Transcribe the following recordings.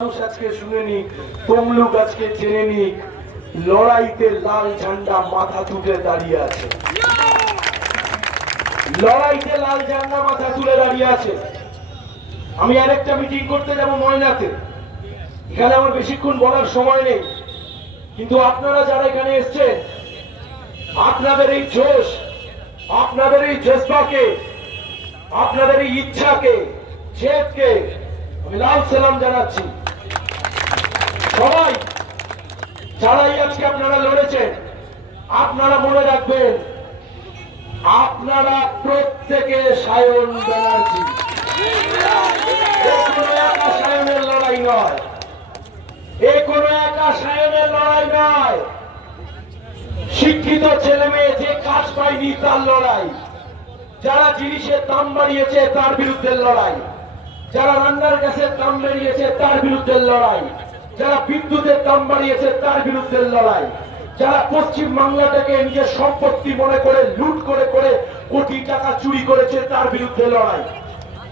মানুষ আজকে শুনে নিক, তমলুক আজকে জেনে নিক, লড়াইতে লাল ঝান্ডা মাথা তুলে দাঁড়িয়ে আছে। লড়াইতে লাল ঝান্ডা মাথা তুলে দাঁড়িয়ে আছে। আমি আরেকটা মিটিং করতে যাব ময়নাতে, এখানে আমার বেশিক্ষণ বলার সময় নেই, কিন্তু আপনারা যারা এখানে এসছেন, আপনাদের এই জোশ, আপনাদের এই জজবাকে, আপনাদের এই ইচ্ছাকে, জেদকে আমি লাল সালাম জানাচ্ছি। সবাই যারাই আজকে আপনারা লড়েছেন, আপনারা মনে রাখবেন, আপনারা প্রত্যেকে সায়ন ব্যানার্জি। কোনো একা সায়নের লড়াই নয়, কোনো একা সায়নের লড়াই নয়। শিক্ষিত ছেলে মেয়ে যে কাজ পায়নি তার লড়াই, যারা জিনিসের দাম বাড়িয়েছে তার বিরুদ্ধে লড়াই, যারা রান্নার গ্যাসের দাম বাড়িয়েছে তার বিরুদ্ধে লড়াই, যারা বিদ্যুতের দাম বাড়িয়েছে তার বিরুদ্ধে লড়াই, যারা পশ্চিম বাংলাটাকে নিজের সম্পত্তি মনে করে লুট করে করে কোটি টাকা চুরি করেছে তার বিরুদ্ধে লড়াই,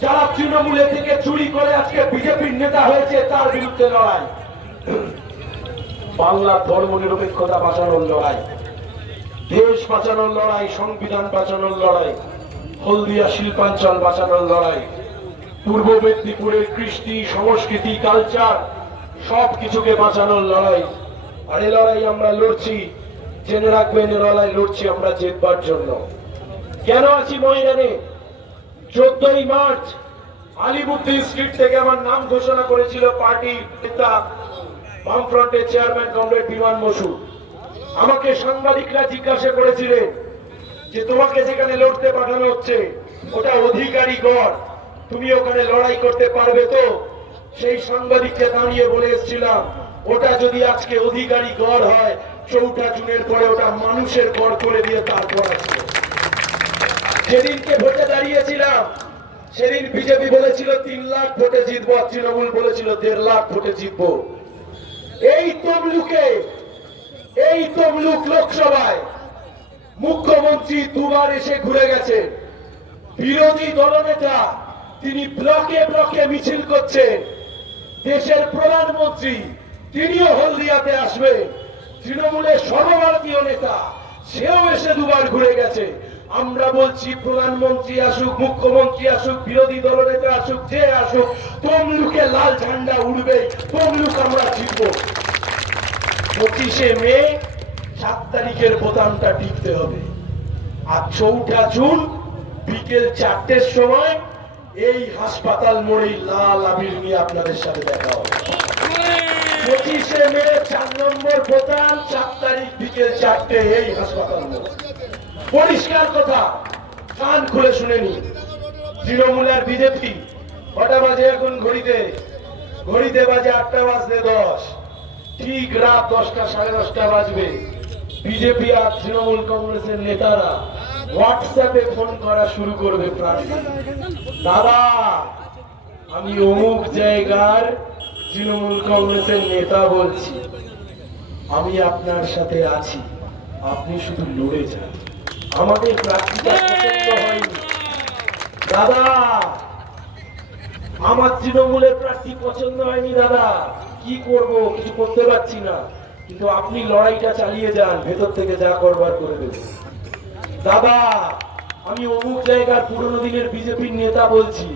যারা তৃণমূলে থেকে চুরি করে আজকে বিজেপির নেতা হয়েছে তার বিরুদ্ধে লড়াই। বাংলার ধর্ম নিরপেক্ষতা বাঁচানোর লড়াই, দেশ বাঁচানোর লড়াই, সংবিধান বাঁচানোর লড়াই, হলদিয়া শিল্পাঞ্চল বাঁচানোর লড়াই, পূর্ব মেদিনীপুরের কৃষ্টি সংস্কৃতি কালচার সবকিছুকে বাঁচানোর লড়াই। আর এই লড়াই আমরা লড়ছি, জেনে রাখবেন, এই লড়াই লড়ছি আমরা জেতবার জন্য। কেন আছি ময়দানে? 14ই মার্চ আলিমুদ্দিন স্ট্রিট থেকে আমার নাম ঘোষণা করেছিল পার্টি নেতা বামফ্রন্টের চেয়ারম্যান কমরেড বিমান বসু। আমাকে সাংবাদিকরা জিজ্ঞাসা করেছিলেন যে তোমাকে যেখানে লড়তে পাঠানো হচ্ছে ওটা অধিকারী গড়, তুমি ওখানে লড়াই করতে পারবে তো? সেই সাংবাদিককে দাঁড়িয়ে বলে এসেছিলাম, ওটা যদি আজকে অধিকারী গড় হয়, 4ঠা জুনের পরে ওটা মানুষের গড় করে দিয়ে তারপর আসবে। যেদিনকে ভোটে দাঁড়িয়েছিলাম সেদিন বিজেপি বলেছিল 3 লাখ ভোটে জিতবো, তৃণমূল বলেছিল 1.5 লাখ ভোটে জিতবো। এই তমলুক লোকসভায় মুখ্যমন্ত্রী দুবার এসে ঘুরে গেছেন, বিরোধী দলনেতা তিনি ব্লকে ব্লকে মিছিল করছেন, দেশের প্রধানমন্ত্রী তিনিও হলদিয়াতে আসবেন, তৃণমূলের সর্বভারতীয় নেতা সেও এসে দুবার ঘুরে গেছে। আমরা বলছি প্রধানমন্ত্রী আসুক, মুখ্যমন্ত্রী আসুক, বিরোধী দলনেতা আসুক, যে আসুক, তমলুকে লাল ঝান্ডা উড়বে, তমলুক আমরা জিতব। 25শে মে 7 তারিখের বোতামটা টিপতে হবে, আর 4ঠা জুন বিকেল 4টের সময় এই হাসপাতাল মোড়ে লাল আবির নিয়ে আপনাদের সাথে দেখা হবে। 25শে মে 4 নম্বর বোতাম, 4 তারিখ বিকেল 4টে এই হাসপাতাল মোড়। পরিষ্কার কথা, কান খুলে শুনে নি। তৃণমূল আর বিজেপি কটা বাজে এখন? ঘড়িতে বাজে 8টা বাজতে 10, ঠিক রাত 10টা সাড়ে 10টা বাজবে। বিজেপি আর তৃণমূল কংগ্রেসের নেতারা হোয়াটসঅ্যাপে ফোন করা শুরু করবে, প্রার্থী দাদা আমি অমুক জায়গার তৃণমূল কংগ্রেসের নেতা বলছি, আমি আপনার সাথে আছি, আপনি শুধু লড়ে যান, আমাদের প্রার্থীটা পছন্দ হয়নি দাদা, আমার তৃণমূলের প্রার্থী পছন্দ হয়নি দাদা, কি করব, কিছু করতে পারছি না, কিন্তু আপনি লড়াইটা চালিয়ে যান, ভেতর থেকে যা করবার করে দেবেন। দাদা আমি অমুক জায়গার পুরনো দিনের বিজেপির নেতা বলছি,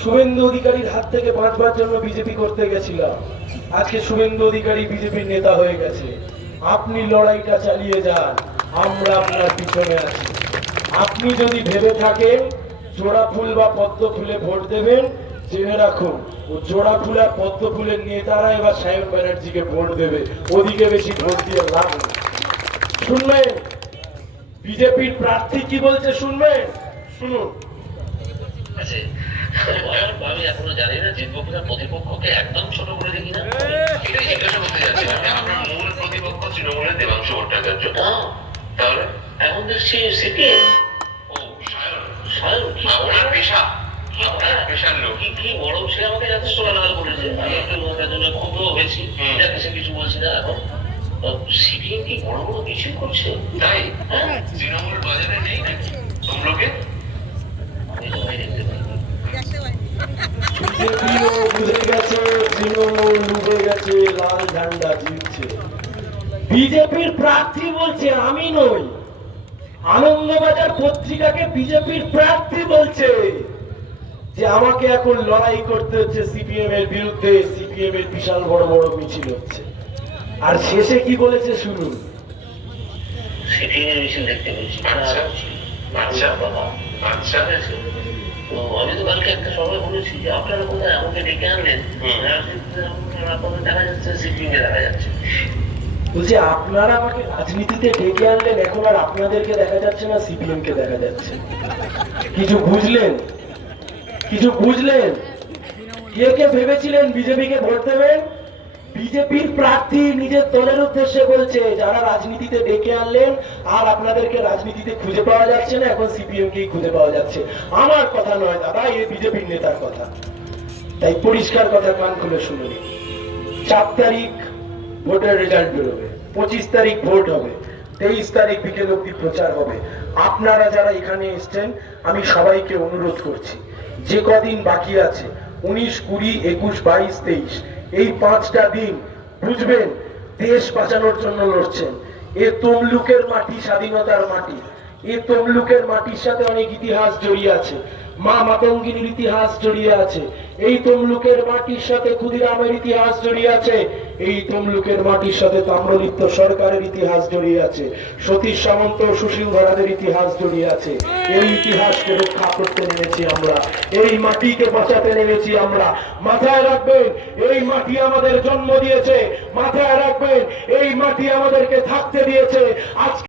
শুভেন্দু অধিকারীর হাত থেকে বাঁচবার জন্য বিজেপি করতে গেছিলাম, আজকে শুভেন্দু অধিকারী বিজেপির নেতা হয়ে গেছে, আপনি লড়াইটা চালিয়ে যান, আমরা আপনার পিছনে আছি। আপনি যদি ভেবে থাকেন জোড়া ফুল বা পদ্ম ফুলে ভোট দেবেন, জেনে রাখুন ও জোড়া ফুল আর পদ্ম ফুলের নেতারা এবার সায়ন ব্যানার্জিকে ভোট দেবে, ওদিকে বেশি ভোট দিয়ে লাভ নেই। শুনবেন বিজেপির প্রার্থী কি বলছে, শুনবেন, শুনুন। আমি এখনো জানি না জিতবো কিনা, প্রতিপক্ষকে একদম ছোট করে দেখি না, এটাই জিজ্ঞাসা করতে যাচ্ছিলাম। আপনার মূল প্রতিপক্ষ তৃণমূলের দেবাংশু ভট্টাচার্য, তাহলে এখন দেখছি সিপিএম। ও সায়ন, আপনার পেশা, আপনার পেশার লোক কি বড়, সে আমাকে যথেষ্ট গালাগাল করেছে, আমি একটু ওটার জন্য ক্ষুব্ধ হয়েছি, যাকে সে কিছু বলছি না। এখন সিপিএম কি বড় বড় মিছিল করছে? তাই তৃণমূল বাজারে নেই নাকি তমলুকে? আমি তো ভাই দেখতে পাই বিজেপিও বুঝে গেছে তৃণমূল হয়ে গেছে, লাল ঝান্ডা জিতছে। বিজেপির প্রার্থী বলছে, আমি নই। আনন্দবাজার পত্রিকাকে বিজেপির প্রার্থী বলছে যে আমাকে এখন লড়াই করতে হচ্ছে সিপিএম এর বিরুদ্ধে, সিপিএম এর বিশাল বড় বড় মিছিল হচ্ছে। আর শেষে কি বলেছে শুনুন। সিপিএম মিছিল দেখতে পেয়েছি। আচ্ছা, আচ্ছা, আচ্ছা। তো আমি তো কালকে একটা সবাই বলেছি যে আপনারা কোথায় আমাকে ডেকে আনলেন, আপনাদের দেখা যাচ্ছে সিপিএম কে দেখা যাচ্ছে। বলছে আপনারা আমাকে রাজনীতিতে ডেকে আনলেন, এখন আর আপনাদেরকে দেখা যাচ্ছে না, সিপিএম কে দেখা যাচ্ছে। কিছু বুঝলেন? কিছু বুঝলেন? কে কে ভেবেছিলেন বিজেপিকে ভোট দেবেন? বিজেপির প্রার্থী নিজের দলের উদ্দেশ্যে বলছে যারা রাজনীতিতে ডেকে আনলেন আর আপনাদেরকে রাজনীতিতে খুঁজে পাওয়া যাচ্ছে না, এখন সিপিএম কেই খুঁজে পাওয়া যাচ্ছে। আমার কথা নয় দাদা, এই বিজেপির নেতার কথা। তাই পরিষ্কার কথা কান খুলে শুনুন। 4 তারিখ ভোটের রেজাল্ট বেরোবে, 25 তারিখ ভোট হবে, 23 তারিখ বিকেল অব্দি প্রচার হবে। আপনারা যারা এখানে এসছেন, আমি সবাইকে অনুরোধ করছি, যে কদিন বাকি আছে 19, 20, 21, 22, 23 এই 5টা দিন বুঝবেন দেশ বাঁচানোর জন্য লড়ছেন। এ তমলুকের মাটি স্বাধীনতার মাটি। এ তমলুকের মাটির সাথে অনেক ইতিহাস জড়িয়ে আছে, মা মাতঙ্গিনীর ইতিহাস জড়িয়ে আছে। এই তমলুকের মাটির সাথে ক্ষুদিরামের ইতিহাস জড়িয়ে আছে। এই তমলুকের মাটির সাথে তাম্রলিপ্ত সরকারের ইতিহাস জড়িয়ে আছে। সতীশ সামন্ত, সুশীল ধরাদের ইতিহাস জড়িয়ে আছে। এই ইতিহাসকে রক্ষা করতে নেমেছি আমরা, এই মাটিকে বাঁচাতে নেমেছি আমরা। মাথায় রাখবেন, এই মাটি আমাদের জন্ম দিয়েছে। মাথায় রাখবেন, এই মাটি আমাদেরকে থাকতে দিয়েছে। আজ